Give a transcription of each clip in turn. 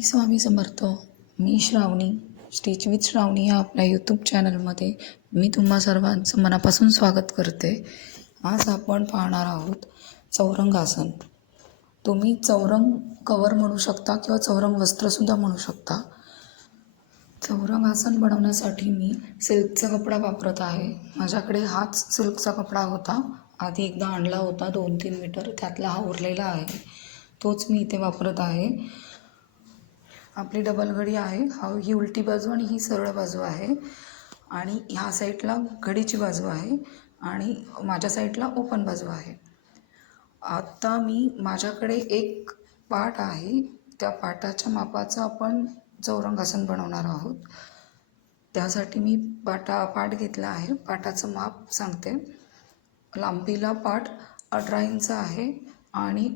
श्री स्वामी समर्थ. मी Shravani, stitch with Shravani या आपल्या यूट्यूब चॅनलमध्ये मी तुम्हा सर्वांचं मनापासून स्वागत करते. आज आपण पाहणार आहोत चौरंग आसन. तुम्ही चौरंग कवर म्हणू शकता किंवा चौरंग वस्त्रसुद्धा म्हणू शकता. चौरंग आसन बनवण्यासाठी मी सिल्कचा कपडा वापरत आहे. माझ्याकडे हाच सिल्कचा कपडा होता. आधी एकदा आणला होता 2-3 मीटर, त्यातला हा उरलेला आहे, तोच मी इथे वापरत आहे. आपली डबल घडी आहे. ही उलटी बाजू आणि ही सरळ बाजू आहे आणि ह्या साईडला घडीची बाजू आहे आणि माझ्या साईडला ओपन बाजू आहे. आता माझ्याकडे एक पाट आहे. त्या पाटाच्या मापाचं आपण चौरंग आसन बनवणार आहोत. त्यासाठी मी पाट घेतला आहे. पाटाचं माप सांगते. लांबीला पाट 18 इंच आहे आणि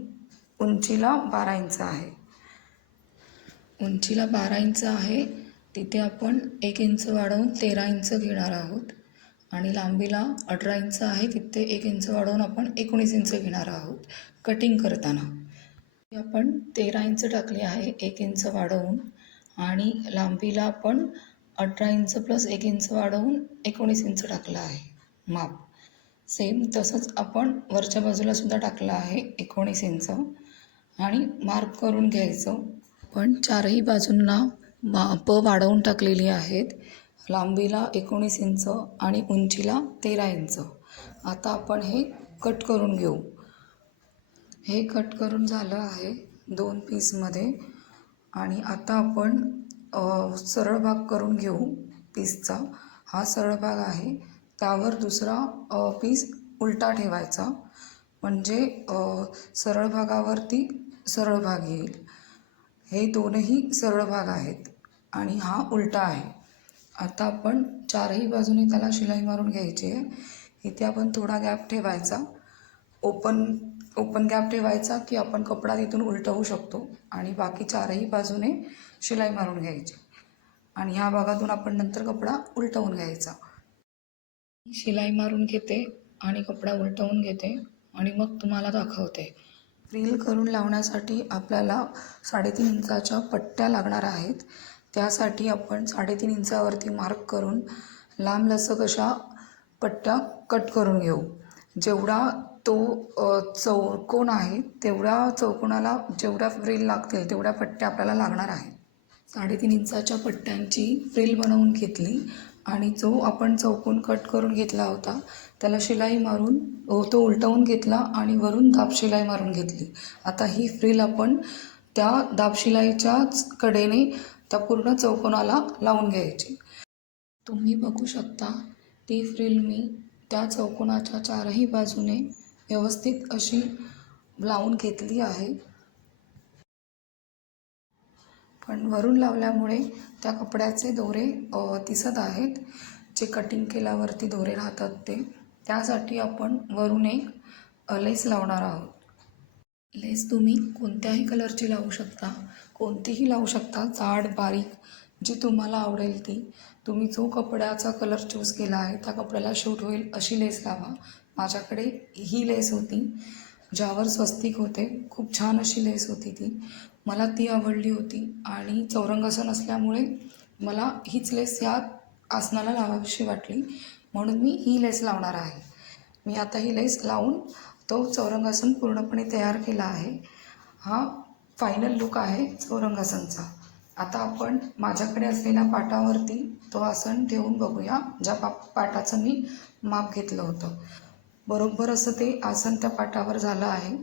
उंचीला 12 इंच आहे. उंचीला 12 इंच आहे, तिथे आपण 1 इंच वाढवून 13 इंच घेणार आहोत आणि लांबीला 18 इंच आहे, तिथे 1 इंच वाढवून आपण 19 इंच घेणार आहोत. कटिंग करताना आपण 13 इंच टाकले आहे 1 इंच वाढवून आणि लांबीला आपण 18 इंच प्लस 1 इंच वाढवून 19 इंच टाकलं आहे माप. सेम तसंच आपण वरच्या बाजूला सुद्धा टाकलं आहे 19 इंच आणि मार्क करून घ्यायचं. पण चारही बाजूंना मापं वाढवून टाकलेली आहेत. लांबीला 19 इंच आणि उंचीला 13 इंच. आता आपण हे कट करून घेऊ. हे कट करून झालं आहे 2 पीसमध्ये आणि आता आपण सरळ भाग करून घेऊ पीसचा. हा सरळ भाग आहे, त्यावर दुसरा पीस उलटा ठेवायचा, म्हणजे सरळ भागावरती सरळ भाग येईल. हे दोनही सरळ भाग आहेत आणि हा उलटा आहे. आता आपण चारही बाजूने त्याला शिलाई मारून घ्यायची आहे. इथे आपण थोडा गॅप ठेवायचा, ओपन गॅप ठेवायचा की आपण कपडा तिथून उलटवू शकतो आणि बाकी चारही बाजूने शिलाई मारून घ्यायची आणि ह्या भागातून आपण नंतर कपडा उलटवून घ्यायचा. शिलाई मारून घेते आणि कपडा उलटवून घेते आणि मग तुम्हाला दाखवते. फ्रिल करून लावण्यासाठी आपल्याला 3.5 इंचाच्या पट्ट्या लागणार आहेत. त्यासाठी आपण 3.5 इंचावरती मार्क करून लांबलचक अशा पट्ट्या कट करून घेऊ. जेवढा तो चौकोन आहे तेवढ्या चौकोनाला जेवढ्या फ्रिल लागतील तेवढ्या पट्ट्या आपल्याला लागणार आहेत. 3.5 इंचाच्या पट्ट्यांची फ्रिल बनवून घेतली आणि जो आपण चौकोन कट करून घेतला होता त्याला शिलाई मारून तो उलटवून घेतला आणि वरून दाब शिलाई मारून घेतली. आता ही फ्रिल आपण त्या दाब शिलाईच्याच कडेने त्या पूर्ण चौकोनाला लावून घ्यायची. तुम्ही बघू शकता ती फ्रिल मी त्या चौकोनाच्या चारही बाजूने व्यवस्थित अशी लावून घेतली आहे. पण वरून लावल्यामुळे त्या कपड्याचे दोरे दिसत आहेत, जे कटिंग केल्यावरती दोरे राहतात ते. त्यासाठी आपण वरून एक लेस लावणार आहोत. लेस तुम्ही कोणत्याही कलरची लावू शकता, कोणतीही लावू शकता, जाड बारीक जी तुम्हाला आवडेल ती. तुम्ही जो कपड्याचा कलर चूज केला आहे त्या कपड्याला शूट होईल अशी लेस लावा. माझ्याकडे ही लेस होती ज्यावर स्वस्तिक होते. खूप छान अशी लेस होती ती, मला ती आवडली होती आणि चौरंग आसन असल्यामुळे मला हीच लेस या आसनाला लावावीशी वाटली, म्हणून मी ही लेस लावणार आहे. मी आता ही लेस लावून तो चौरंग आसन पूर्णपणे तयार केला आहे. हा फायनल लुक आहे चौरंग आसनचा. आता आपण माझ्याकडे असलेल्या पाटावरती तो आसन ठेवून बघूया, ज्या पाटाचं मी माप घेतलं होतं. बरोबर असं ते आसन त्या पाटावर झालं आहे.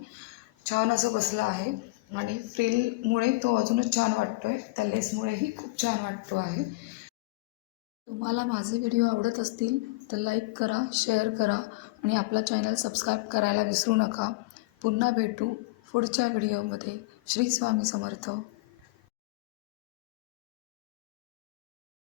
छान असं बसलं आहे आणि फ्रिलमुळे तो अजूनच छान वाटतो आहे. त्या लेसमुळेही खूप छान वाटतो आहे. तुम्हाला माझे व्हिडिओ आवडत असतील तर लाईक करा, शेअर करा आणि आपला चॅनल सबस्क्राईब करायला विसरू नका. पुन्हा भेटू पुढच्या व्हिडिओमध्ये. श्री स्वामी समर्थ.